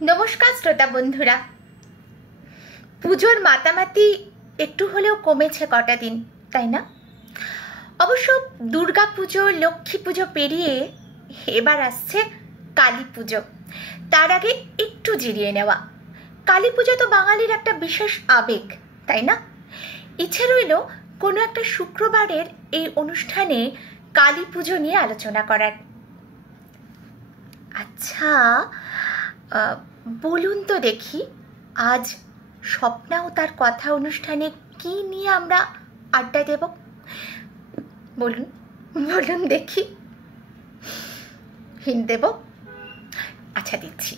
নমস্কার শ্রোতা বন্ধুরা। পুজোর মাতামাতি একটু হলেও কমেছে কটা দিন, তাই না? অবশ্য দুর্গা পুজো, লক্ষ্মী পুজো পেরিয়ে এবার আসছে কালী পুজো। তার আগে একটু জিরিয়ে নেওয়া। কালী পুজো তো বাঙালির একটা বিশেষ আবেগ, তাই না? ইচ্ছে রইল কোনো একটা শুক্রবারের এই অনুষ্ঠানে কালী পুজো নিয়ে আলোচনা করার। আচ্ছা, বলুন তো দেখি, আজ স্বপ্না ও তার কথা অনুষ্ঠানে কি নিয়ে আমরা আড্ডা দেব? বলুন বলুন দেখি। হিন্ট দেব? আচ্ছা, দিচ্ছি।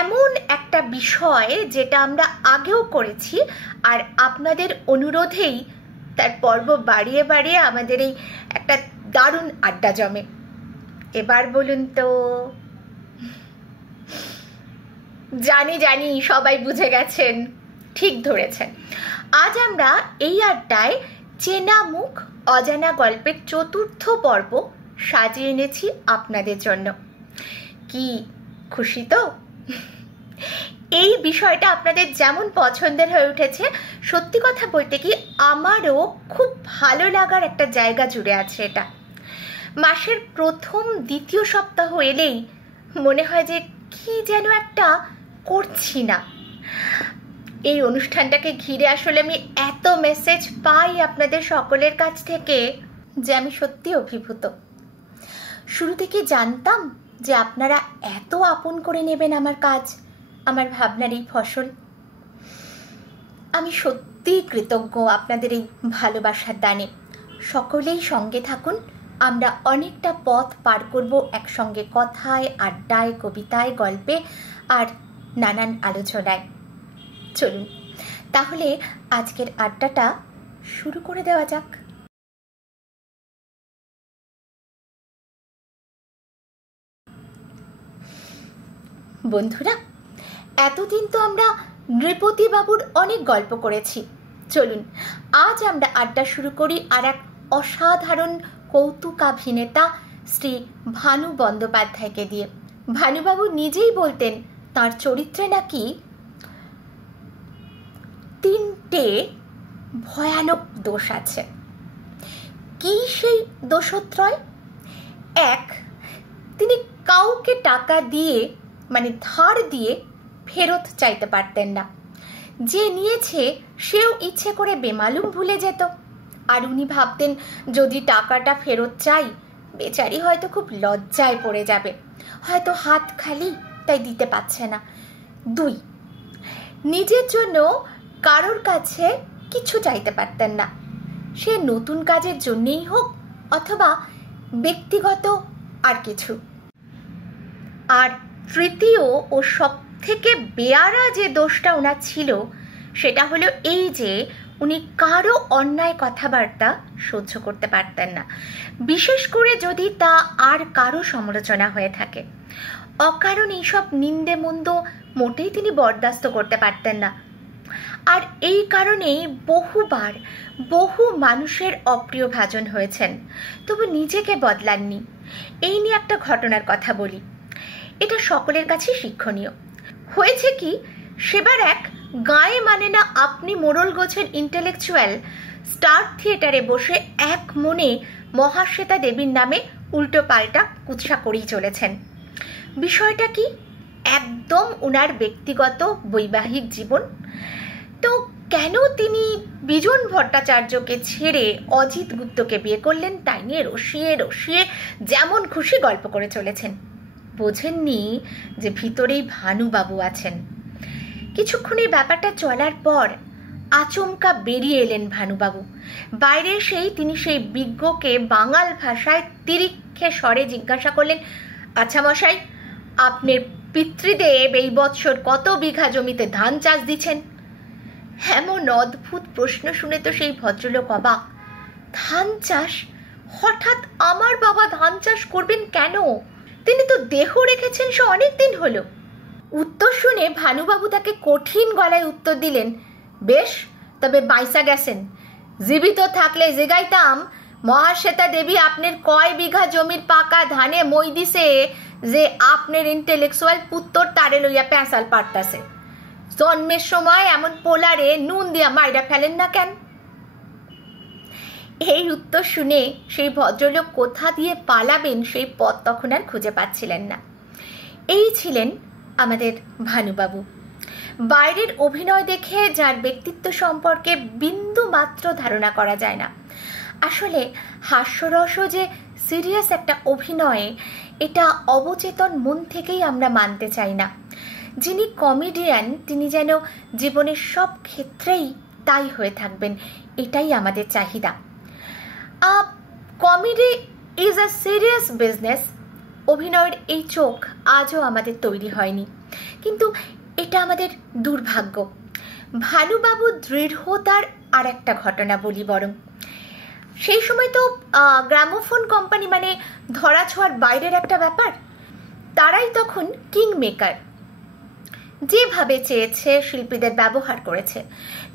এমন একটা বিষয় যেটা আমরা আগেও করেছি, আর আপনাদের অনুরোধেই তার পর্ব বাড়িয়ে বাড়িয়ে আমাদের এই একটা দারুণ আড্ডা জমে। এবার বলুন তো। জানি সবাই বুঝে গেছেন, ঠিক ধরেছেন। আজ আমরা এই আড্ডায় চেনা মুখ অজানা গল্পের চতুর্থ পর্ব সাজিয়ে এনেছি আপনাদের জন্য। কি খুশি তো? এই বিষয়টা আপনাদের যেমন পছন্দের হয়ে উঠেছে, সত্যি কথা বলতে কি আমারও খুব ভালো লাগার একটা জায়গা জুড়ে আছে এটা। মাসের প্রথম দ্বিতীয় সপ্তাহ এলেই মনে হয় যে কি যেন একটা করছি না। এই অনুষ্ঠানটাকে ঘিরে আসলে আমি এত মেসেজ পাই আপনাদের সকলের কাছ থেকে যে আমি সত্যি অভিভূত। শুরু থেকে জানতাম যে আপনারা এত আপন করে নেবেন আমার কাজ, আমার ভাবনার এই ফসল। আমি সত্যিই কৃতজ্ঞ আপনাদের এই ভালোবাসার দানে। সকলেই সঙ্গে থাকুন, আমরা অনেকটা পথ পার করব একসঙ্গে, কথায়, আড্ডায়, কবিতায়, গল্পে আর নানান আলোচনায়। চলুন তাহলে আজকের আড্ডাটা শুরু করে দেওয়া যাক। বন্ধুরা, এতদিন তো আমরা নৃপতি বাবুর অনেক গল্প করেছি। চলুন আজ আমরা আড্ডা শুরু করি আর এক অসাধারণ কৌতুকাভিনেতা শ্রী ভানু বন্দ্যোপাধ্যায়কে দিয়ে। ভানুবাবু নিজেই বলতেন তার চরিত্রে নাকি 3টে ভয়ানক দোষ আছে। কি সেই দোষত্রয়? 1, তিনি কাউকে টাকা দিয়ে মানে ধার দিয়ে ফেরত চাইতে পারতেন না। যে নিয়েছে সেও ইচ্ছে করে বেমালুম ভুলে যেত, আর উনি ভাবতেন যদি টাকাটা ফেরত চাই বেচারি হয়তো খুব লজ্জায় পড়ে যাবে, হয়তো হাত খালি তাই দিতে পারছে না। 2, নিজের জন্য কারোর কাছে কিছু চাইতে পারতেন না, সে নতুন কাজের জন্যেই হোক অথবা ব্যক্তিগত আর কিছু। আর তৃতীয় ও সব থেকে বেয়ারা যে দোষটা ওনার ছিল সেটা হলো এই যে উনি কারো অন্যায় কথাবার্তা সহ্য করতে পারতেন না, বিশেষ করে যদি তা আর কারো সমালোচনা হয়ে থাকে। অকারণ এইসব নিন্দে মন্দ মোটেই তিনি বরদাস্ত করতে পারতেন না। আর এই কারণেই বহুবার বহু মানুষের অপ্রিয় ভাজন হয়েছেন, তবু নিজেকে বদলাননি। এই নিয়ে একটা ঘটনার কথা বলি, এটা সকলের কাছে শিক্ষণীয়। হয়েছে কি, সেবার এক গায়ে মানে না আপনি মোড়ল গোছের ইন্টেলেকচুয়াল স্টার থিয়েটারে বসে এক মনে মহাশ্বেতা দেবীর নামে উল্টো পাল্টা কুৎসা করেই চলেছেন। বিষয়টা কি? একদম ওনার ব্যক্তিগত বৈবাহিক জীবন। তো কেন তিনি বিজন ভট্টাচার্যকে ছেড়ে অজিত গুপ্তকে বিয়ে করলেন তাই নিয়ে রসিয়ে রসিয়ে যেমন খুশি গল্প করে চলেছেন। বোঝেননি যে ভিতরেই ভানুবাবু আছেন। কিছুক্ষণ এই ব্যাপারটা চলার পর আচমকা বেরিয়ে এলেন ভানুবাবু। বাইরে এসেই তিনি সেই বিজ্ঞকে বাঙাল ভাষায় তিরিক্ষে স্বরে জিজ্ঞাসা করলেন, আচ্ছা মশাই, আপনার পিতৃদেব এই বৎসর কত বিঘা জমিতে ধান চাষ দিচ্ছেন? এমন অদ্ভুত প্রশ্ন শুনে তো সেই ভদ্রলোক অবাক। ধান চাষ? হঠাৎ আমার বাবা ধান চাষ করবেন কেন? তিনি তো দেহ রেখেছেন সে অনেক দিন হলো। উত্তর শুনে ভানুবাবু তাকে কঠিন গলায় উত্তর দিলেন, বেশ, তবে বাইসা গেছেন। জীবিত থাকলে জিগাইতাম মহাশ্বেতা দেবী আপনার কয় বিঘা জমির পাকা ধানে মই দিছে যে আপনার ইন্টেলেকচুয়াল পুত্তর তারে লইয়া পেঁচাল পারতাছে? জন্মের সময় এমন পোলারে নুন দিয়া মাইরা ফেলেন না কেন? এই উত্তর শুনে সেই ভদ্রলোক কোথা দিয়ে পালাবেন সেই পথ তখন আর খুঁজে পাচ্ছিলেন না। এই ছিলেন আমাদের ভানুবাবু। বাইরের অভিনয় দেখে যার ব্যক্তিত্ব সম্পর্কে বিন্দু মাত্র ধারণা করা যায় না। আসলে হাস্যরসও যে সিরিয়াস একটা অভিনয়ে, এটা অবচেতন মন থেকেই আমরা মানতে চাই না। যিনি কমেডিয়ান তিনি যেন জীবনের সব ক্ষেত্রেই তাই হয়ে থাকবেন, এটাই আমাদের চাহিদা। Comedy is a serious business. অভিনয়ের এই চোখ আজও আমাদের তৈরি হয়নি, কিন্তু এটা আমাদের দুর্ভাগ্য। ভানুবাবু দৃঢ়তার আর একটা ঘটনা বলি বরং। সেই সময় তো গ্রামোফোন কোম্পানি মানে ধরাছোঁয়ার বাইরের একটা ব্যাপার। তারাই তখন কিং মেকার। যেভাবে চেয়েছে শিল্পীদের ব্যবহার করেছে।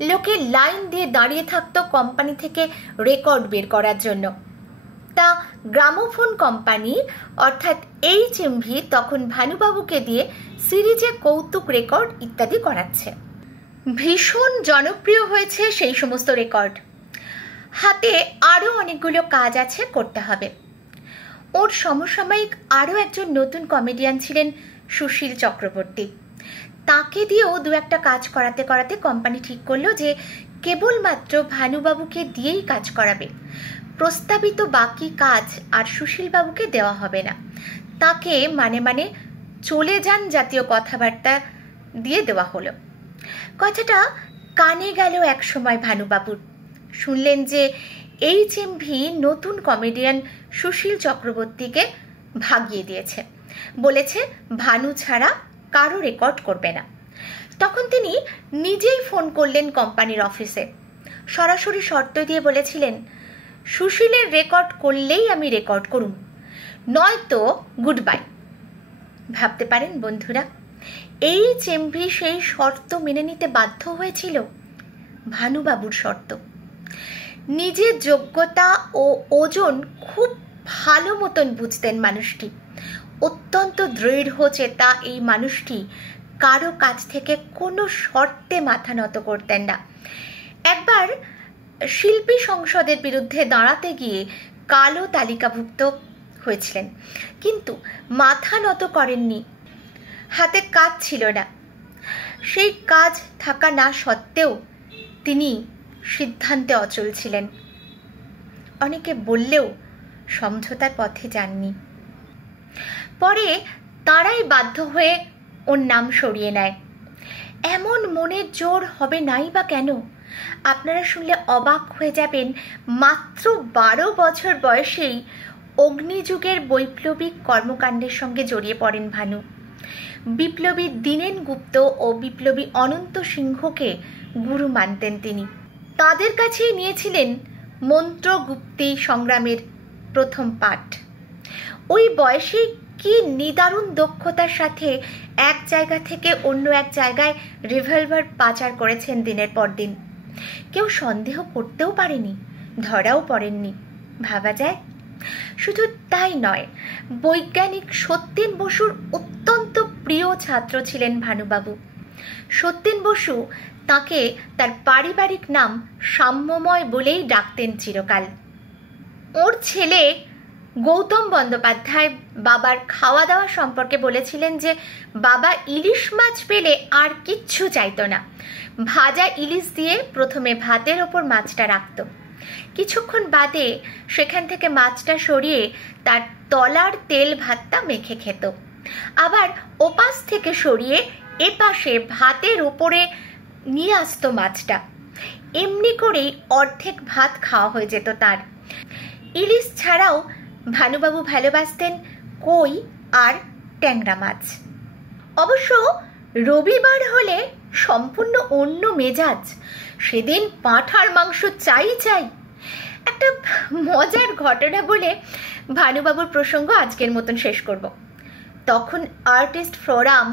লোকে লাইন দিয়ে দাঁড়িয়ে থাকতো কোম্পানি থেকে রেকর্ড বের করার জন্য। তা গ্রামোফোন কোম্পানি অর্থাৎ HMV তখন ভানুবাবুকে দিয়ে সিরিজে কৌতুক রেকর্ড ইত্যাদি করাচ্ছে। ভীষণ জনপ্রিয় হয়েছে সেই সমস্ত রেকর্ড। হাতে আরও অনেকগুলো কাজ আছে, করতে হবে। ওর সমসাময়িক আরও একজন নতুন কমেডিয়ান ছিলেন সুশীল চক্রবর্তী। তাকে দিয়েও দু একটা কাজ করাতে করাতে কোম্পানি ঠিক করলো যে কেবলমাত্র ভানুবাবুকে দিয়েই কাজ করাবে। প্রস্তাবিত বাকি কাজ আর সুশীলবাবুকে দেওয়া হবে না। তাকে মানে চলে যান জাতীয় কথাবার্তা দিয়ে দেওয়া হলো। কথাটা কানে গেল এক সময় ভানুবাবুর। শুনলেন যে HMV নতুন কমেডিয়ান সুশীল চক্রবর্তীকে ভাগিয়ে দিয়েছে, বলেছে ভানু ছাড়া কারো রেকর্ড করবে না। তখন তিনি নিজেই ফোন করলেন কোম্পানির অফিসে। সরাসরি শর্ত দিয়ে বলেছিলেন, সুশীলের রেকর্ড করলেই আমি রেকর্ড করুম, নয়তো গুড বাই। ভাবতে পারেন বন্ধুরা, HMV সেই শর্ত মেনে নিতে বাধ্য হয়েছিল। ভানুবাবুর শর্ত। নিজের যোগ্যতা ও ওজন খুব ভালো মতন বুঝতেন মানুষটি। অত্যন্ত দৃঢ় চেতা এই মানুষটি কারো কাছ থেকে কোনো শর্তে মাথা নত করতেন না। একবার শিল্পী সংসদের বিরুদ্ধে দাঁড়াতে গিয়ে কালো তালিকাভুক্ত হয়েছিলেন, কিন্তু মাথা নত করেননি। হাতে কাজ ছিল না। সেই কাজ থাকা না সত্ত্বেও তিনি সিদ্ধান্তে অচল ছিলেন। অনেকে বললেও সমঝোতার পথে যাননি। পরে তারাই বাধ্য হয়ে ওর নাম সরিয়ে নেয়। এমন মনের জোর হবে নাই বা কেন? আপনারা শুনলে অবাক হয়ে যাবেন। মাত্র 12 বছর বয়সেই অগ্নিযুগের বৈপ্লবিক কর্মকাণ্ডের সঙ্গে জড়িয়ে পড়েন ভানু। বিপ্লবী দীনেন গুপ্ত ও বিপ্লবী অনন্ত সিংহকে গুরু মানতেন তিনি। তাদের কাছেই নিয়েছিলেন মন্ত্রগুপ্তি সংগ্রামের প্রথম পাঠ। ওই বয়সে কি নিদারুণ দক্ষতার সাথে এক জায়গা থেকে অন্য এক জায়গায় রিভলভার পাচার করেছেন দিনের পর দিন। কেউ সন্দেহ করতেও পারেনি, ধরাও পড়েননি। ভাবা যায়? শুধু তাই নয়, বৈজ্ঞানিক সত্যেন বসুর অত্যন্ত প্রিয় ছাত্র ছিলেন ভানুবাবু। সত্যেন বসু তাকে তার পারিবারিক নাম সাম্যময় বলেই ডাকতেন চিরকাল। ওর ছেলে গৌতম বন্দ্যোপাধ্যায় বাবার খাওয়া দাওয়া সম্পর্কে বলেছিলেন যে বাবা ইলিশ মাছ পেলে আর কিচ্ছু চাইতো না। ভাজা ইলিশ দিয়ে প্রথমে ভাতের ওপর মাছটা রাখত, কিছুক্ষণ বাদে সেখান থেকে মাছটা সরিয়ে তার তলার তেল ভাতটা মেখে খেত। আবার ওপাশ থেকে সরিয়ে এপাশে ভাতের ওপরে নিয়ে আসতো মাছটা। এমনি করেই অর্ধেক ভাত খাওয়া হয়ে যেত তার। ইলিশ ছাড়াও ভানুবাবু ভালোবাসতেন কই আর ট্যাংরা মাছ। অবশ্য রবিবার হলে সম্পূর্ণ অন্য মেজাজ। সেদিন পাঁঠার মাংস চাই। একটা মজার ঘটনা বলে ভানুবাবুর প্রসঙ্গ আজকের মতন শেষ করব। তখন আর্টিস্ট ফোরাম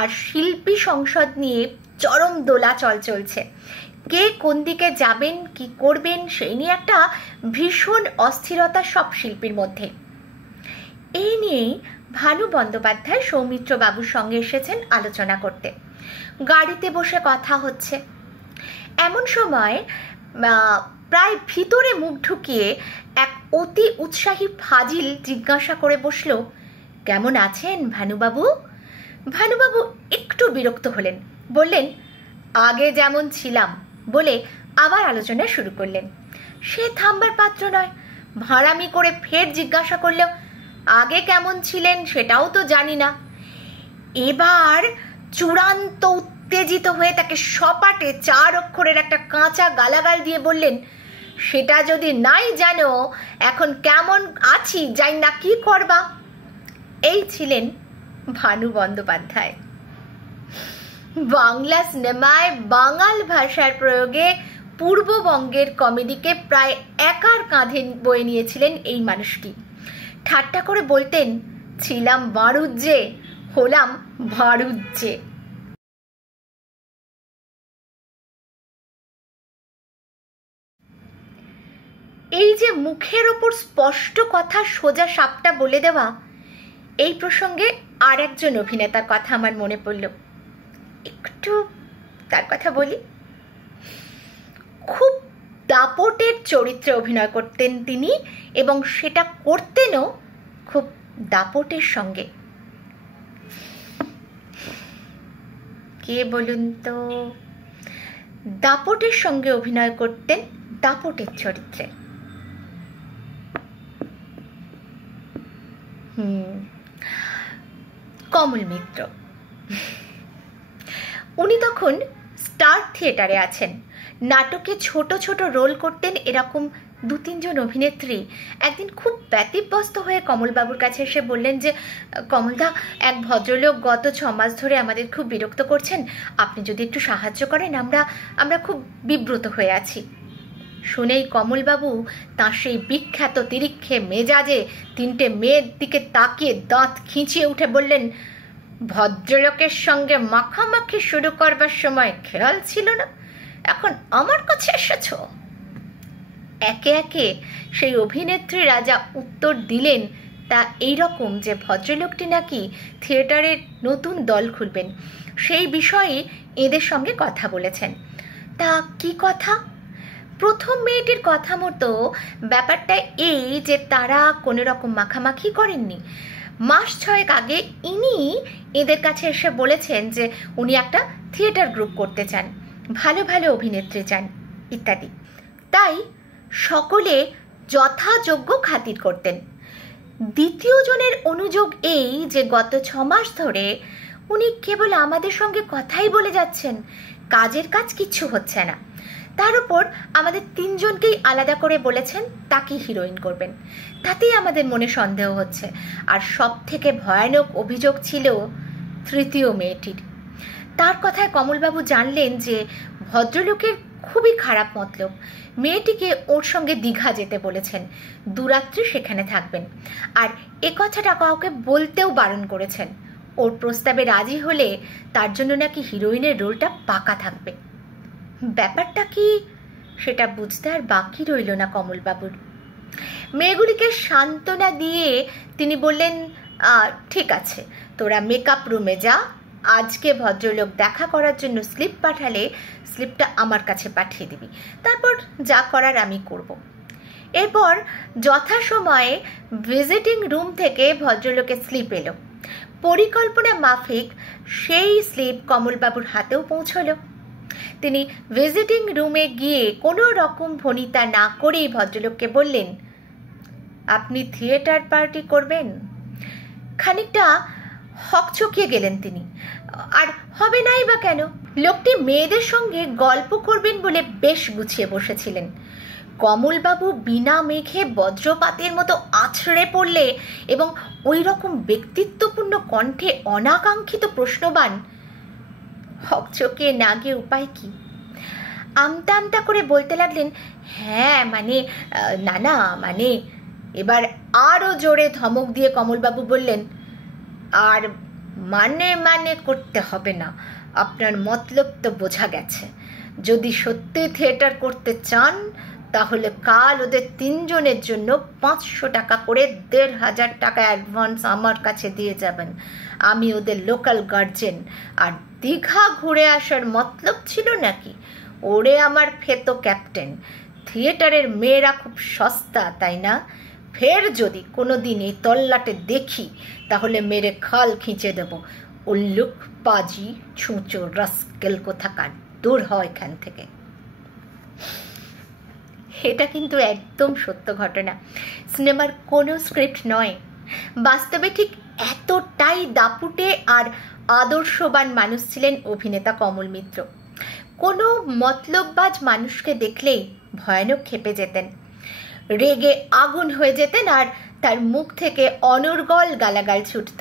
আর শিল্পী সংসদ নিয়ে চরম দোলাচল চলছে। কে কোন দিকে যাবেন, কি করবেন সেই নিয়ে একটা ভীষণ অস্থিরতা সব শিল্পীর মধ্যে। এই নিয়েই ভানু বন্দ্যোপাধ্যায় সৌমিত্র বাবুর সঙ্গে এসেছেন আলোচনা করতে। গাড়িতে বসে কথা হচ্ছে, এমন সময় প্রায় ভিতরে মুখ ঢুকিয়ে এক অতি উৎসাহী ফাজিল জিজ্ঞাসা করে বসল, কেমন আছেন ভানুবাবু? ভানুবাবু একটু বিরক্ত হলেন, বললেন, আগে যেমন ছিলাম, বলে আবার আলোচনা শুরু করলেন। সে থামবার পাত্র নয়, ভাঁড়ামি করে ফের জিজ্ঞাসা করলেও, আগে কেমন ছিলেন সেটাও তো জানি না। এবার চূড়ান্ত উত্তেজিত হয়ে তাকে সপাটে 4 অক্ষরের একটা কাঁচা গালাগাল দিয়ে বললেন, সেটা যদি নাই জানো, এখন কেমন আছি যাই না কি করবা। এই ছিলেন ভানু বন্দ্যোপাধ্যায়। বাংলা সিনেমায় বাঙাল ভাষার প্রয়োগে পূর্ববঙ্গের কমেডিকে প্রায় একার কাঁধে বয়ে নিয়েছিলেন এই মানুষটি। ঠাট্টা করে বলতেন, ছিলাম বাড়ুজ্জে, হলাম ভাড়ুজ্জে। এই যে মুখের ওপর স্পষ্ট কথা সোজা সাপটা বলে দেওয়া, এই প্রসঙ্গে আর একজন অভিনেতার কথা আমার মনে পড়ল, একটু তার কথা বলি। খুব দাপটের চরিত্রে অভিনয় করতেন তিনি, এবং সেটা করতেনও খুব দাপটের সঙ্গে। কে বলুন তো? দাপটের সঙ্গে অভিনয় করতেন দাপটের চরিত্রে। কমল মিত্র। উনি তখন স্টার থিয়েটারে আছেন। নাটকে ছোট ছোট রোল করতেন এরকম 2-3 জন অভিনেত্রী একদিন খুব ব্যতিব্যস্ত হয়ে কমলবাবুর কাছে এসে বললেন যে, কমলদা, এক ভদ্রলোক গত 6 মাস ধরে আমাদের খুব বিরক্ত করছেন, আপনি যদি একটু সাহায্য করেন, আমরা খুব বিব্রত হয়ে আছি। শুনেই কমলবাবু তাঁর সেই বিখ্যাত তিরিক্ষে মেজাজে 3টে মেয়ের দিকে তাকিয়ে দাঁত খিঁচিয়ে উঠে বললেন, ভদ্রলোকের সঙ্গে মাখামাখি শুরু করবার সময় খেয়াল ছিল না, এখন আমার কাছে এসেছ। একে একে সেই অভিনেত্রীরা যা উত্তর দিলেন তা এইরকম যে ভদ্রলোকটি নাকি থিয়েটারের নতুন দল খুলবেন, সেই বিষয়ে এদের সঙ্গে কথা বলেছেন। তা কি কথা? প্রথম মেয়েটির কথা মতো ব্যাপারটা এই যে তারা কোনো রকম মাখামাখি করেননি। মাস 6 আগে ইনি এদের কাছে এসে বলেছেন যে উনি একটা থিয়েটার গ্রুপ করতে চান, ভালো ভালো অভিনেত্রী চান ইত্যাদি। তাই সকলে যথাযোগ্য খাতির করতেন। দ্বিতীয় জনের অনুযোগ এই যে গত 6 মাস ধরে উনি কেবল আমাদের সঙ্গে কথাই বলে যাচ্ছেন, কাজের কাজ কিচ্ছু হচ্ছে না। তার উপর আমাদের 3 জনকেই আলাদা করে বলেছেন তাকে হিরোইন করবেন। তাতেই আমাদের মনে সন্দেহ হচ্ছে। আর সব থেকে ভয়ানক অভিযোগ ছিল তৃতীয় মেয়েটির। তার কথায় কমলবাবু জানলেন যে ভদ্রলোকের খুবই খারাপ মতলব। মেয়েটিকে ওর সঙ্গে দীঘা যেতে বলেছেন, 2 রাত্রি সেখানে থাকবেন, আর এ কথাটা কাউকে বলতেও বারণ করেছেন। ওর প্রস্তাবে রাজি হলে তার জন্য নাকি হিরোইনের রোলটা পাকা থাকবে। ব্যাপারটা কি সেটা বুঝতে আর বাকি রইল না কমলবাবুর। মেয়েগুলিকে সান্ত্বনা দিয়ে তিনি বললেন, ঠিক আছে, তোরা মেকআপ রুমে যা, আজকে ভদ্রলোক দেখা করার জন্য স্লিপ পাঠালে স্লিপটা আমার কাছে পাঠিয়ে দিবি, তারপর যা করার আমি করব। এরপর যথাসময়ে ভিজিটিং রুম থেকে ভদ্রলোকের স্লিপ এলো। পরিকল্পনা মাফিক সেই স্লিপ কমলবাবুর হাতেও পৌঁছলো। তিনি ভিজিটিং রুমে গিয়ে কোনো রকম ভনিতা না করেই ভদ্রলোককে বললেন, আপনি থিয়েটার পার্টি করবেন? খানিকটা হকচকিয়ে গেলেন তিনি। আর হবে নাই বা কেন? লোকটি মেয়েদের সঙ্গে গল্প করবেন বলে বেশ গুছিয়ে বসেছিলেন। কমলবাবু বিনা মেঘে বজ্রপাতের মতো আছড়ে পড়লে এবং ওই রকম ব্যক্তিত্বপূর্ণ কণ্ঠে অনাকাঙ্ক্ষিত প্রশ্নবান, হকচকিয়ে না গিয়ে উপায় কি? আমতা আমতা করে বলতে লাগলেন, হ্যাঁ মানে না মানে। এবার আরও জোরে ধমক দিয়ে কমলবাবু বললেন, আর মানে করতে হবে না, আপনার মতলব তো বোঝা গেছে। যদি সত্যি থিয়েটার করতে চান তাহলে কাল ওদের 3 জনের জন্য 500 টাকা করে 1500 টাকা অ্যাডভান্স আমার কাছে দিয়ে যাবেন। আমি ওদের লোকাল গার্জেন। আর দীঘা ঘুরে আসার মতলব ছিল নাকি? ওরে আমার ফেতো ক্যাপ্টেন, থিয়েটারের মেয়েরা খুব সস্তা, তাই না? ফের যদি কোনো দিন এই তল্লাটে দেখি তাহলে মেরে খাল খিঁচে দেব। উল্লুক পাজি ছুঁচো রাস্কেল কোথাকার, দূর হয় এখান থেকে। এটা কিন্তু একদম সত্য ঘটনা, সিনেমার কোনো স্ক্রিপ্ট নয়। বাস্তবে ঠিক এতটাই দাপুটে আর আদর্শবান মানুষ ছিলেন অভিনেতা কমল মিত্র। কোনো মতলববাজ মানুষকে দেখলেই ভয়ানক ক্ষেপে যেতেন, রেগে আগুন হয়ে যেতেন, আর তার মুখ থেকে অনর্গল গালাগাল ছুটত।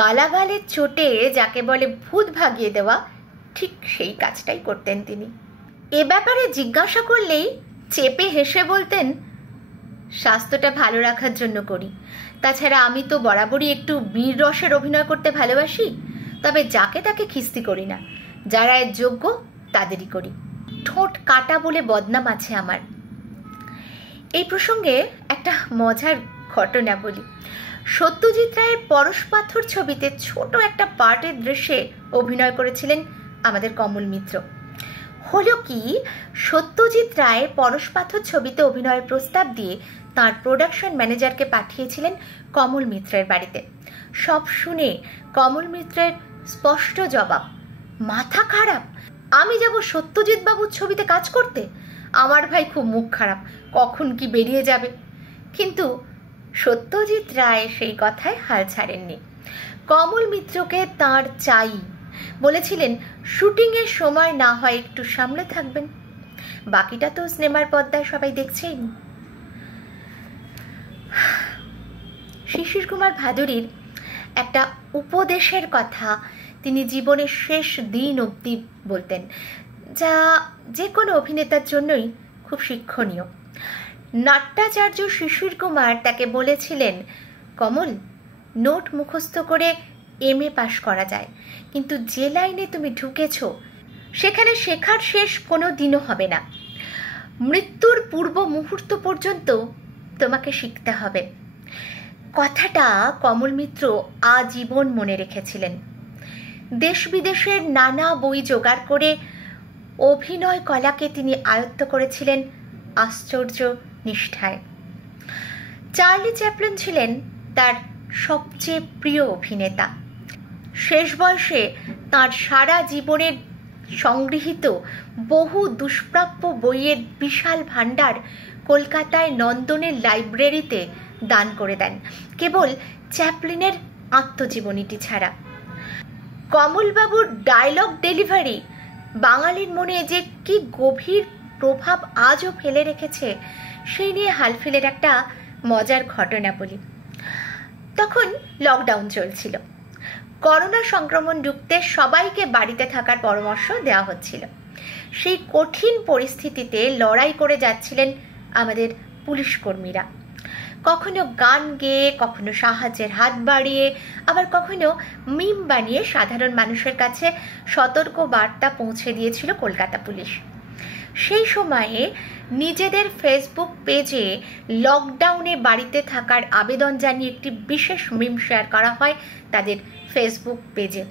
গালাগালের চোটে যাকে বলে ভূত ভাগিয়ে দেওয়া, ঠিক সেই কাজটাই করতেন তিনি। এ ব্যাপারে জিজ্ঞাসা করলেই চেপে হেসে বলতেন, স্বাস্থ্যটা ভালো রাখার জন্য করি। তাছাড়া আমি তো বরাবরই একটু বীর রসের অভিনয় করতে ভালোবাসি, তবে যাকে তাকে খিস্তি করি না, যারা এর যোগ্য তাদেরই করি। ঠোঁট কাটা বলে বদনাম আছে আমার। এই প্রসঙ্গে একটা মজার ঘটনা বলি। সত্যজিৎ রায়ের পরশ পাথর ছবিতে ছোট একটা পার্টের দৃশ্যে অভিনয় করেছিলেন আমাদের কমল মিত্র। হলো কি, সত্যজিৎ রায় পরশ পাথর ছবিতে অভিনয়ের প্রস্তাব দিয়ে তার প্রোডাকশন ম্যানেজারকে পাঠিয়েছিলেন কমল মিত্রের বাড়িতে। সব শুনে কমল মিত্রের স্পষ্ট জবাব, মাথা খারাপ, আমি যাব সত্যজিৎ বাবুর ছবিতে কাজ করতে? আমার ভাই খুব মুখ খারাপ, কখন কি বেরিয়ে যাবে। কিন্তু সত্যজিৎ রায় সেই কথায় হাল ছাড়েননি। কমল মিত্রকে তাঁর চাই বলেছিলেন, শুটিংয়ের সময় না হয় একটু সামলে থাকবেন, বাকিটা তো সিনেমার পর্দায় সবাই দেখছেন। শিশির কুমার ভাদুরীর একটা উপদেশের কথা তিনি জীবনের শেষ দিন অবধি বলতেন, যা যে কোনো অভিনেতার জন্যই খুব শিক্ষণীয়। নাট্যাচার্য শিশির কুমার তাকে বলেছিলেন, কমল, নোট মুখস্থ করে MA পাশ করা যায়, কিন্তু যে লাইনে তুমি ঢুকেছ সেখানে শেখার শেষ কোনো দিনও হবে না। মৃত্যুর পূর্ব মুহূর্ত পর্যন্ত তোমাকে শিখতে হবে। কথাটা কমল মিত্র আজীবন মনে রেখেছিলেন। দেশ বিদেশের নানা বই জোগাড় করে অভিনয় কলাকে তিনি আয়ত্ত করেছিলেন আশ্চর্য নিষ্ঠায়। চার্লি চ্যাপলিন ছিলেন তার সবচেয়ে প্রিয় অভিনেতা। শেষ বয়সে তার সারা জীবনের সংগৃহীত বহু দুষ্প্রাপ্য বইয়ের বিশাল ভাণ্ডার কলকাতায় নন্দনের লাইব্রেরিতে দান করে দেন, কেবল চ্যাপলিনের আত্মজীবনীটি ছাড়া। কমলবাবুর ডায়লগ ডেলিভারি বাঙালির মনে যে কি গভীর প্রভাব আজও ফেলে রেখেছে, সেই নিয়ে হালফিলের একটা মজার ঘটনা বলি। তখন লকডাউন চলছিল, করোনা সংক্রমণ রুখতে সবাইকে বাড়িতে থাকার পরামর্শ দেওয়া হচ্ছিল। সেই কঠিন পরিস্থিতিতে লড়াই করে যাচ্ছিলেন আমাদের পুলিশ কর্মীরা, কখনো গান গেয়ে, কখনো সাহায্যের হাত বাড়িয়ে, আবার কখনো মিম বানিয়ে সাধারণ মানুষের কাছে সতর্ক বার্তা পৌঁছে দিয়েছিল কলকাতা পুলিশ। সেই সময়ে নিজেদের ফেসবুক পেজে লকডাউনে বাড়িতে থাকার আবেদন জানিয়ে একটি বিশেষ মিম শেয়ার করা হয় তাদের ফেসবুক পেজে।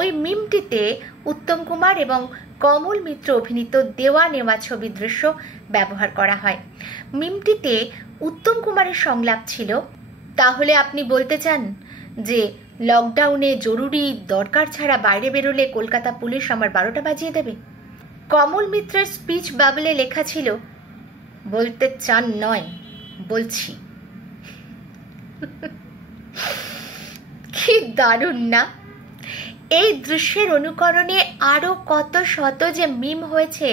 ওই মিমটিতে উত্তম কুমার এবং কমল মিত্র অভিনীত দেওয়া নেওয়া ছবির দৃশ্য ব্যবহার করা হয়। মিমটিতে উত্তম কুমারের সংলাপ ছিল, তাহলে আপনি বলতে চান যে লকডাউনে জরুরি দরকার ছাড়া বাইরে বেরোলে কলকাতা পুলিশ আমার 12টা বাজিয়ে দেবে? কমল মিত্রের স্পিচ বাবলে লেখা ছিল, বলতে চান নয়, বলছি। কি দারুণ না? এই দৃশ্যের অনুকরণে আরো কত শত যে মিম হয়েছে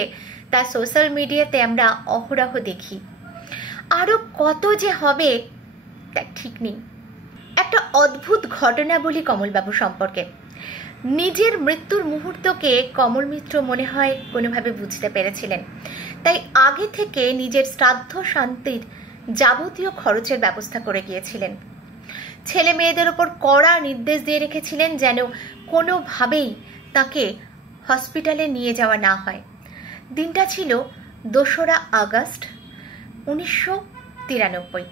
তা সোশ্যাল মিডিয়াতে আমরা অহরহ দেখি। আরো কত যে হবে তা ঠিক নেই। একটা অদ্ভুত ঘটনা বলি কমলবাবু সম্পর্কে। নিজের মৃত্যুর মুহূর্তকে কমল মিত্র মনে হয় কোনোভাবে বুঝতে পেরেছিলেন, তাই আগে থেকে নিজের শ্রাদ্ধ শান্তির যাবতীয় খরচের ব্যবস্থা করে গিয়েছিলেন। ছেলে মেয়েদের ওপর কড়া নির্দেশ দিয়ে রেখেছিলেন যেন কোনোভাবেই তাকে হসপিটালে নিয়ে যাওয়া না হয়। দিনটা ছিল 2রা আগস্ট 1993।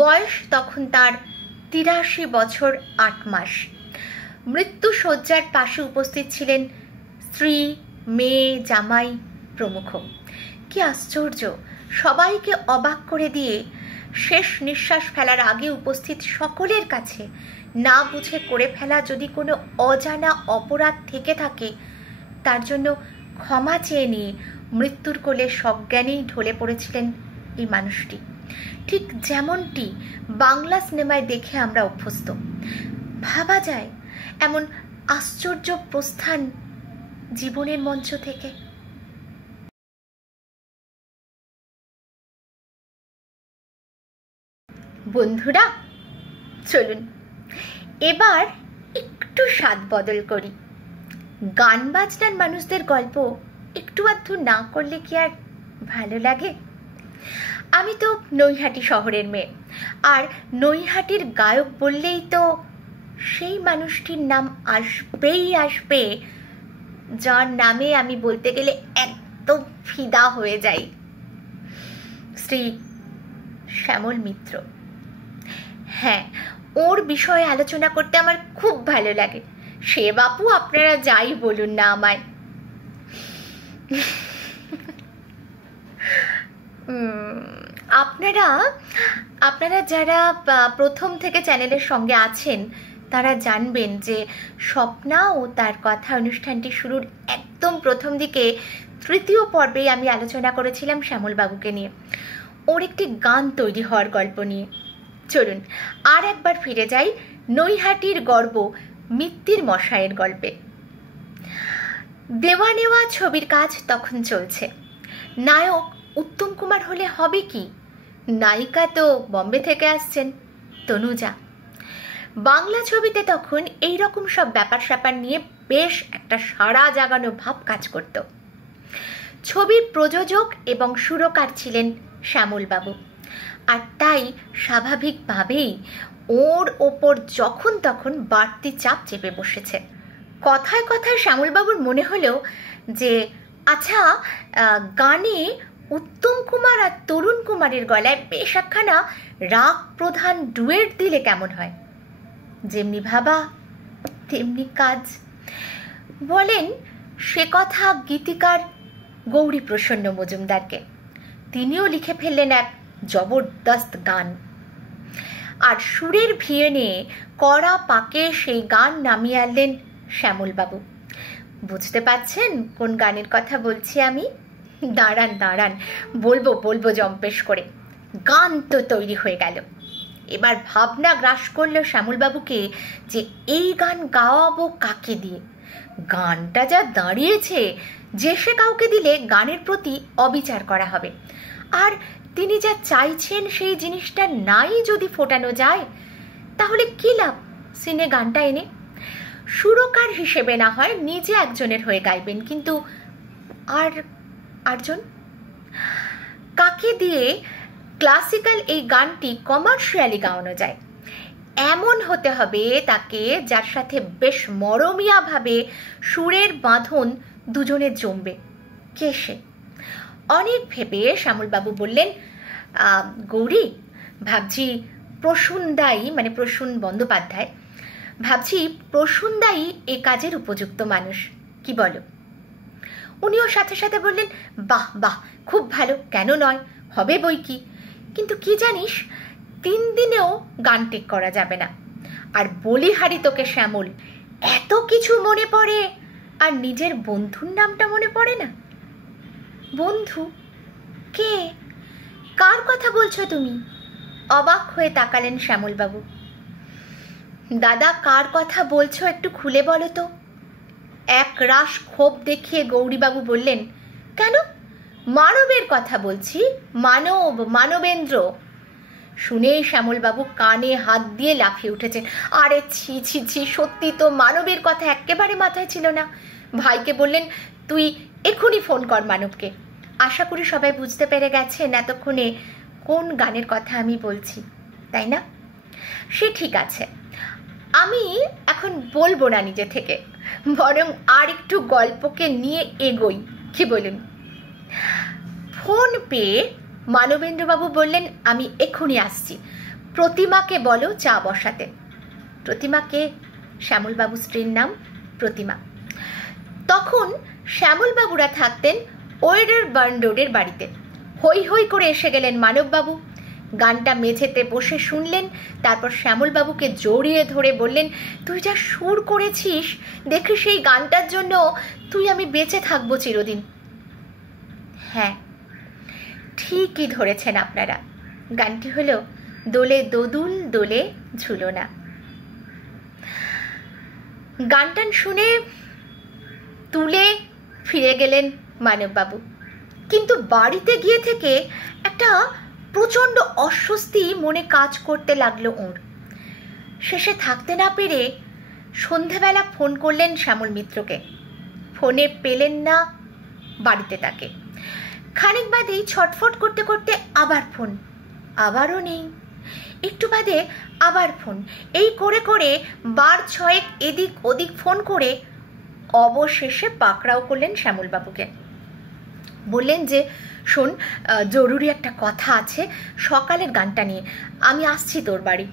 বয়স তখন তার 83 বছর 8 মাস। মৃত্যু শয্যার পাশে উপস্থিত ছিলেন স্ত্রী, মেয়ে, জামাই প্রমুখ। কি আশ্চর্য! সবাইকে অবাক করে দিয়ে শেষ নিঃশ্বাস ফেলার আগে উপস্থিত সকলের কাছে না বুঝে করে ফেলা যদি কোনো অজানা অপরাধ থেকে থাকে, তার জন্য ক্ষমা চেয়ে নিয়ে মৃত্যুর কোলে সজ্ঞানেই ঢলে পড়েছিলেন এই মানুষটি, ঠিক যেমনটি বাংলা সিনেমায় দেখে আমরা অভ্যস্ত। ভাবা যায় এমন আশ্চর্য প্রস্থান জীবনের মঞ্চ থেকে। বন্ধুরা, চলুন এবার একটু স্বাদ বদল করি। গান বাজনার মানুষদের গল্প একটু আধটু না করলে কি আর ভালো লাগে? আমি তো নৈহাটি শহরের মেয়ে, আর নৈহাটির গায়ক বললেই তো সেই মানুষটির নাম আসবেই আসবে যার নামে আমি বলতে গেলে একদম ফিদা হয়ে যাই, শ্রী শ্যামল মিত্র। হ্যাঁ, ওর বিষয়ে আলোচনা করতে আমার খুব ভালো লাগে। সে বাপু আপনারা যাই বলুন না আমায়। আপনারা যারা প্রথম থেকে চ্যানেলের সঙ্গে আছেন তারা জানবেন যে স্বপ্না ও তার কথা অনুষ্ঠানটি শুরুর একদম প্রথম দিকে 3য় পর্বেই আমি আলোচনা করেছিলাম শ্যামলবাবুকে নিয়ে, ওর একটি গান তৈরি হওয়ার গল্প নিয়ে। চলুন আর একবার ফিরে যাই নৈহাটির গর্ব মিত্তির মশাইয়ের গল্পে। দেওয়া নেওয়া ছবির কাজ তখন চলছে। নায়ক উত্তম কুমার হলে হবে কি, নায়িকা তো বম্বে থেকে আসছেন, তনুজা। বাংলা ছবিতে তখন এইরকম সব ব্যাপার স্যাপার নিয়ে বেশ একটা সাড়া জাগানো ভাব কাজ করত। ছবির প্রযোজক এবং সুরকার ছিলেন শ্যামলবাবু, আর তাই স্বাভাবিকভাবেই ওর ওপর যখন তখন বাড়তি চাপ চেপে বসেছে। কথায় কথায় শ্যামলবাবুর মনে হলো যে আচ্ছা, গানে উত্তম কুমার আর তরুণ কুমারের গলায় বেশ একখানা রাগ প্রধান ডুয়েট দিলে কেমন হয়। যেমনি ভাবা তেমনি কাজ। বলেন সে কথা গীতিকার গৌরী প্রসন্ন মজুমদারকে, তিনিও লিখে ফেললেন এক জবরদস্ত গান, আর সুরের ভিড়ে নিয়ে কড়া পাকে সেই গান নামিয়ে আনলেন শ্যামলবাবু। বুঝতে পারছেন কোন গানের কথা বলছি আমি? দাঁড়ান দাঁড়ান, বলবো জম্পেশ করে। গান তো তৈরি হয়ে গেল। এবার ভাবনা গ্রাস করলো শ্যামলবাবুকে যে এই গান গাওয়াবো কাকে দিয়ে। গানটা যা দাঁড়িয়েছে যে সে কাউকে দিলে গানের প্রতি অবিচার করা হবে, আর তিনি যা চাইছেন সেই জিনিসটা নাই যদি ফোটানো যায় তাহলে কি লাভ সিনে গানটা এনে। সুরকার হিসেবে না হয় নিজে একজনের হয়ে গাইবেন, কিন্তু আরজন কাকে দিয়ে ক্লাসিক্যাল এই গানটি কমার্শিয়ালি গাওয়ানো যায়? এমন হতে হবে তাকে যার সাথে বেশ মরমিয়াভাবে সুরের বাঁধন দুজনের জমবে। কে সে? অনেক ভেবে শ্যামলবাবু বললেন, গৌরী, ভাবছি প্রসূনদাই, মানে প্রসূন বন্দ্যোপাধ্যায়, ভাবছি প্রসূনদাই এ কাজের উপযুক্ত মানুষ, কি বলো? উনিও সাথে সাথে বললেন, বাহ বাহ, খুব ভালো, কেন নয়, হবে বই কি। কিন্তু কি জানিস, 3 দিনেও গান টেক করা যাবে না। আর বলিহারি তোকে শ্যামল, এত কিছু মনে পড়ে আর নিজের বন্ধুর নামটা মনে পড়ে না। বন্ধু? কে? কার কথা বলছো তুমি? অবাক হয়ে তাকালেন শ্যামলবাবু। দাদা, কার কথা বলছো একটু খুলে বলো তো। এক রাশ ক্ষোভ দেখিয়ে গৌরীবাবু বললেন, কেন? মানবের কথা বলছি, মানবেন্দ্র। শুনেই শ্যামলবাবু কানে হাত দিয়ে লাফিয়ে উঠেছেন। আরে ছি ছি ছি, সত্যি তো মানবের কথা একেবারে মাথায় ছিল না। ভাইকে বললেন, তুই এক্ষুনি ফোন কর মানবকে। আশা করি সবাই বুঝতে পেরে গেছেন এতক্ষণে কোন গানের কথা আমি বলছি, তাই না? সে ঠিক আছে, আমি এখন বলবো না নিজে থেকে, বরং আর একটু গল্পকে নিয়ে এগোই, কি বলুন? ফোন পেয়ে মানবেন্দ্রবাবু বললেন, আমি এক্ষুনি আসছি, প্রতিমাকে বলো চা বসাতে। প্রতিমাকে? শ্যামলবাবু স্ত্রীর নাম প্রতিমা। তখন শ্যামলবাবুরা থাকতেন ওয়েডার বার্ন রোডের বাড়িতে। হই হই করে এসে গেলেন মানববাবু, গানটা মেঝেতে বসে শুনলেন, তারপর শ্যামলবাবুকে জড়িয়ে ধরে বললেন, তুই যা সুর করেছিস দেখি সেই গানটার জন্য তুই আমি বেঁচে থাকবো চিরদিন। হ্যাঁ, ঠিকই ধরেছেন আপনারা, গানটি হলো দোলে দোদুল দোলে ঝুলনা। গানটান শুনে তুলে ফিরে গেলেন মানববাবু, কিন্তু বাড়িতে গিয়ে থেকে একটা প্রচণ্ড অস্বস্তি মনে কাজ করতে লাগলো ওর। শেষে থাকতে না পেরে সন্ধেবেলা ফোন করলেন শ্যামল মিত্রকে। ফোনে পেলেন না বাড়িতে তাকে। খানিক বাদেই ছটফট করতে করতে আবার ফোন, আবারও নেই। একটু বাদে আবার ফোন, এই করে করে বার ছয়েক এদিক ওদিক ফোন করে অবশেষে পাকড়াও করলেন শ্যামলবাবুকে। বললেন যে, শোন, জরুরি একটা কথা আছে সকালের গানটা নিয়ে, আমি আসছি তোর বাড়ি।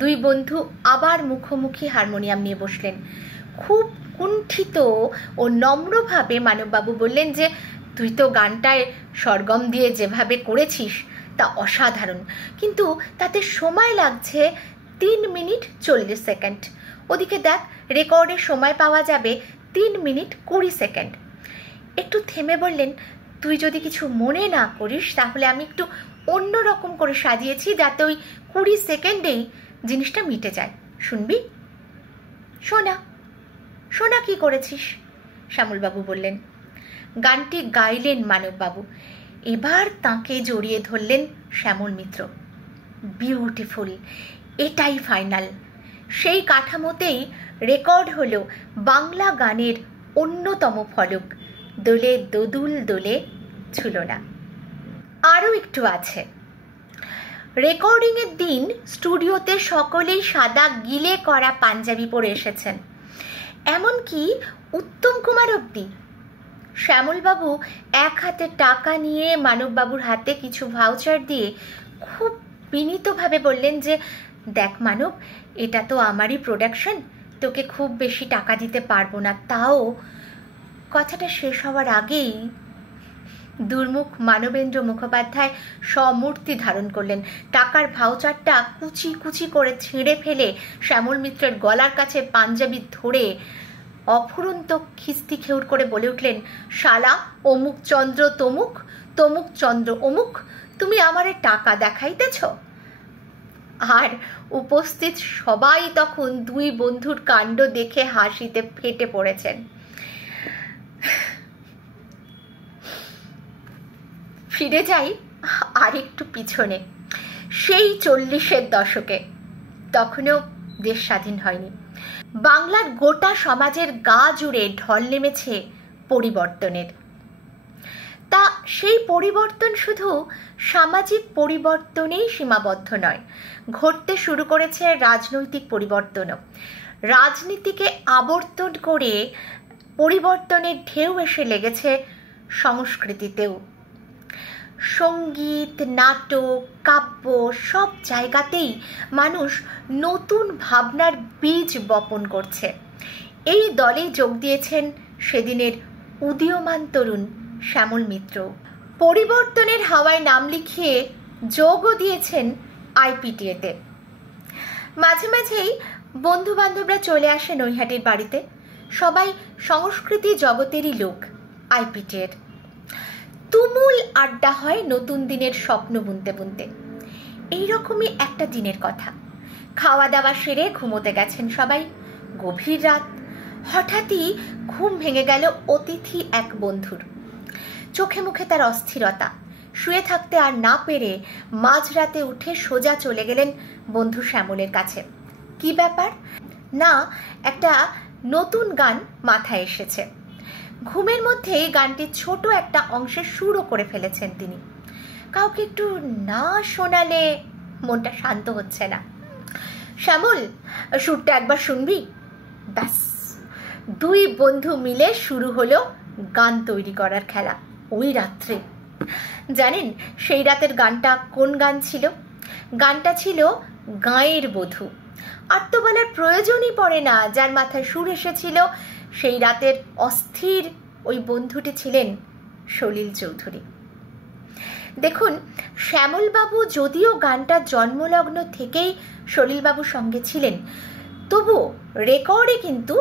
দুই বন্ধু আবার মুখোমুখি হারমোনিয়াম নিয়ে বসলেন। খুব কুণ্ঠিত ও নম্রভাবে মানববাবু বললেন যে, তুই তো গানটায় সরগম দিয়ে যেভাবে করেছিস তা অসাধারণ, কিন্তু তাতে সময় লাগছে 3 মিনিট 40 সেকেন্ড। ওদিকে দেখ, রেকর্ডের সময় পাওয়া যাবে 3 মিনিট 20 সেকেন্ড। একটু থেমে বললেন, তুই যদি কিছু মনে না করিস তাহলে আমি একটু অন্য রকম করে সাজিয়েছি, যাতে ওই 20 সেকেন্ডেই জিনিসটা মিটে যায়। শুনবি? শোনা শোনা, কি করেছিস? শ্যামলবাবু বললেন। গানটি গাইলেন মানববাবু। এবার তাকে জড়িয়ে ধরলেন শ্যামল মিত্র। বিউটিফুল, এটাই ফাইনাল। সেই কাঠামোতেই রেকর্ড হলো বাংলা গানের অন্যতম ফলক, দোলে দোদুল দোলে ঝুলনা। আরও একটু আছে। রেকর্ডিংয়ের দিন স্টুডিওতে সকলেই সাদা গিলে করা পাঞ্জাবি পরে এসেছেন, এমনকি উত্তম কুমার অবধি। শ্যামলবাবু এক হাতে টাকা নিয়ে মানববাবুর হাতে কিছু ভাউচার দিয়ে খুব বিনীতভাবে বললেন যে, দেখ মানব, এটা তো আমারই প্রোডাকশন, তোকে খুব বেশি টাকা দিতে পারবো না। তাও কথাটা শেষ হওয়ার আগেই দুর্মুখ মানবেন্দ্র মুখোপাধ্যায় সমূর্তি ধারণ করলেন। টাকার ভাউচারটা কুচি কুচি করে ছিঁড়ে ফেলে শ্যামল মিত্রের গলার কাছে পাঞ্জাবি ধরে অফুরন্ত খিস্তি খেউর করে বলে উঠলেন, শালা অমুক চন্দ্র তমুক, তমুক চন্দ্র অমুক, তুমি আমারে টাকা দেখাইতেছ? আর উপস্থিত সবাই তখন দুই বন্ধুর কাণ্ড দেখে হাসিতে ফেটে পড়েছেন। ফিরে যাই আরেকটু পিছনে, সেই 40-এর দশকে। তখনও দেশ স্বাধীন হয়নি। বাংলার গোটা সমাজের গা জুড়ে ঢল নেমেছে পরিবর্তনের। তা সেই পরিবর্তন শুধু সামাজিক পরিবর্তনেই সীমাবদ্ধ নয়, ঘটতে শুরু করেছে রাজনৈতিক পরিবর্তনও। রাজনীতিকে আবর্তন করে পরিবর্তনের ঢেউ এসে লেগেছে সংস্কৃতিতেও। সঙ্গীত, নাটক, কাব্য সব জায়গাতেই মানুষ নতুন ভাবনার বীজ বপন করছে। এই দলে যোগ দিয়েছেন সেদিনের উদীয়মান তরুণ শ্যামল মিত্র। পরিবর্তনের হাওয়ায় নাম লিখিয়ে যোগও দিয়েছেন আইপিটিএতে। মাঝে মাঝেই বন্ধু বান্ধবরা চলে আসে নৈহাটির বাড়িতে। সবাই সংস্কৃতি জগতেরই লোক। আইপিটিএর তুমুল আড্ডা হয় নতুন দিনের স্বপ্ন বুনতে বুনতে। এইরকমই একটা দিনের কথা। খাওয়া দাওয়া সেরে ঘুমোতে গেছেন সবাই। গভীর রাত। হঠাৎই ঘুম ভেঙে গেল অতিথি এক বন্ধুর। চোখে মুখে তার অস্থিরতা। শুয়ে থাকতে আর না পেরে মাঝরাতে উঠে সোজা চলে গেলেন বন্ধু শ্যামলের কাছে। কি ব্যাপার? না, একটা নতুন গান মাথায় এসেছে। ঘুমের মধ্যেই গানটির ছোট একটা অংশের সুরও করে ফেলেছেন তিনি। কাউকে একটু না শোনালে মনটা শান্ত হচ্ছে না। শ্যামল, সুরটা একবার শুনবি? ব্যাস, দুই বন্ধু মিলে শুরু হলো গান তৈরি করার খেলা। ওই রাত্রে জানেন সেই রাতের গানটা কোন গান ছিল? গানটা ছিল গাঁয়ের বধূ। আর তো বলার প্রয়োজনই পড়ে না, যার মাথায় সুর এসেছিল সেই রাতের অস্থির ওই বন্ধুটি ছিলেন সলিল চৌধুরী। দেখুন, শ্যামলবাবু যদিও গানটা জন্মলগ্ন থেকেই সলিলবাবুর সঙ্গে ছিলেন, তবু রেকর্ডে কিন্তু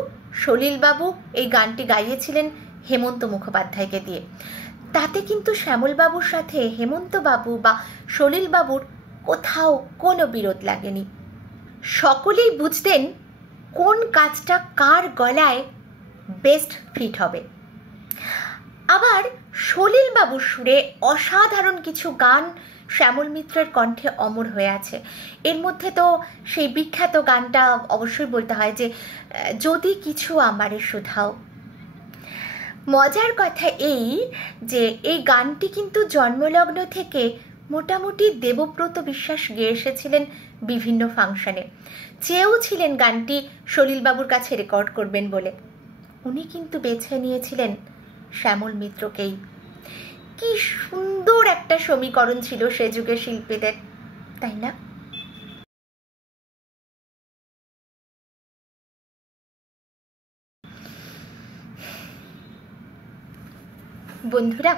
সলিলবাবু এই গানটি গাইয়েছিলেন হেমন্ত মুখোপাধ্যায়কে দিয়ে। তাতে কিন্তু শ্যামলবাবুর সাথে হেমন্তবাবু বা সলিলবাবুর কোথাও কোনো বিরোধ লাগেনি। সকলেই বুঝতেন কোন কাজটা কার গলায় বেস্ট ফিট হবে। আবার সলিলবাবুর সুরে অসাধারণ কিছু গান শ্যামল মিত্রের কণ্ঠে অমর হয়ে আছে। এর মধ্যে তো সেই বিখ্যাত গানটা অবশ্যই বলতে হয় যে যদি কিছু আমারে শুধাও। মজার কথা এই যে এই গানটি কিন্তু জন্মলগ্ন থেকে মোটামুটি দেবব্রত বিশ্বাস গেয়ে এসেছিলেন বিভিন্ন ফাংশনে, চেয়েও ছিলেন গানটি সলিলবাবুর কাছে রেকর্ড করবেন বলে। উনি কিন্তু বেছে নিয়েছিলেন শ্যামল মিত্রকেই। কি সুন্দর একটা সমীকরণ ছিল সে যুগের শিল্পীদের, তাই না? বন্ধুরা,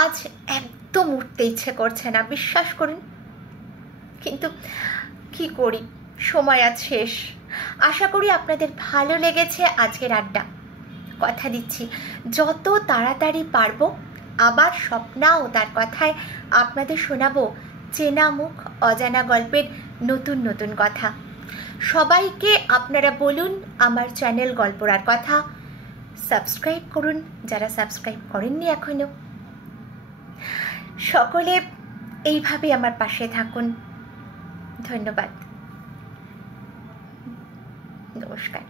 আজ একদম উঠতে ইচ্ছে করছে না, বিশ্বাস করুন, কিন্তু কি করি, সময় আজ শেষ। আশা করি আপনাদের ভালো লেগেছে আজকের আড্ডা। কথা দিচ্ছি যত তাড়াতাড়ি পারবো আবার স্বপ্না ও তার কথায় আপনাদের শোনাবো চেনা মুখ অজানা গল্পের নতুন নতুন কথা। সবাইকে আপনারা বলুন আমার চ্যানেল গল্পরার কথা সাবস্ক্রাইব করুন যারা সাবস্ক্রাইব করেননি এখনো। সকলে এইভাবে আমার পাশে থাকুন। ধন্যবাদ, নমস্কার।